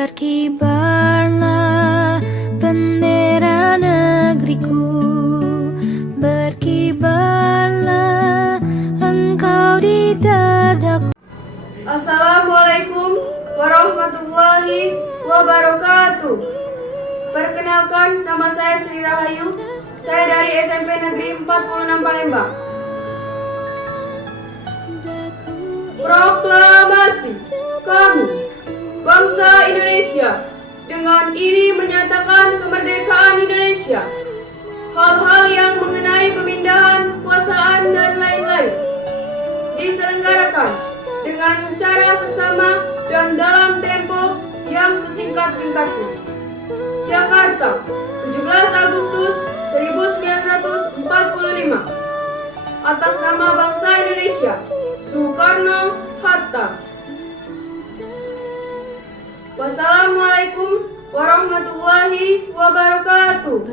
Berkibarlah bendera negeriku, berkibarlah engkau di dadaku. Assalamualaikum warahmatullahi wabarakatuh. Perkenalkan, nama saya Sri Rahayu. Saya dari SMP Negeri 46 Palembang. Proklamasi kami, bangsa Indonesia, dengan ini menyatakan kemerdekaan Indonesia. Hal-hal yang mengenai pemindahan kekuasaan dan lain-lain diselenggarakan dengan cara seksama dan dalam tempo yang sesingkat-singkatnya. Jakarta, 17 Agustus 1945. Atas nama bangsa Indonesia, Soekarno-Hatta. Wassalamualaikum warahmatullahi wabarakatuh.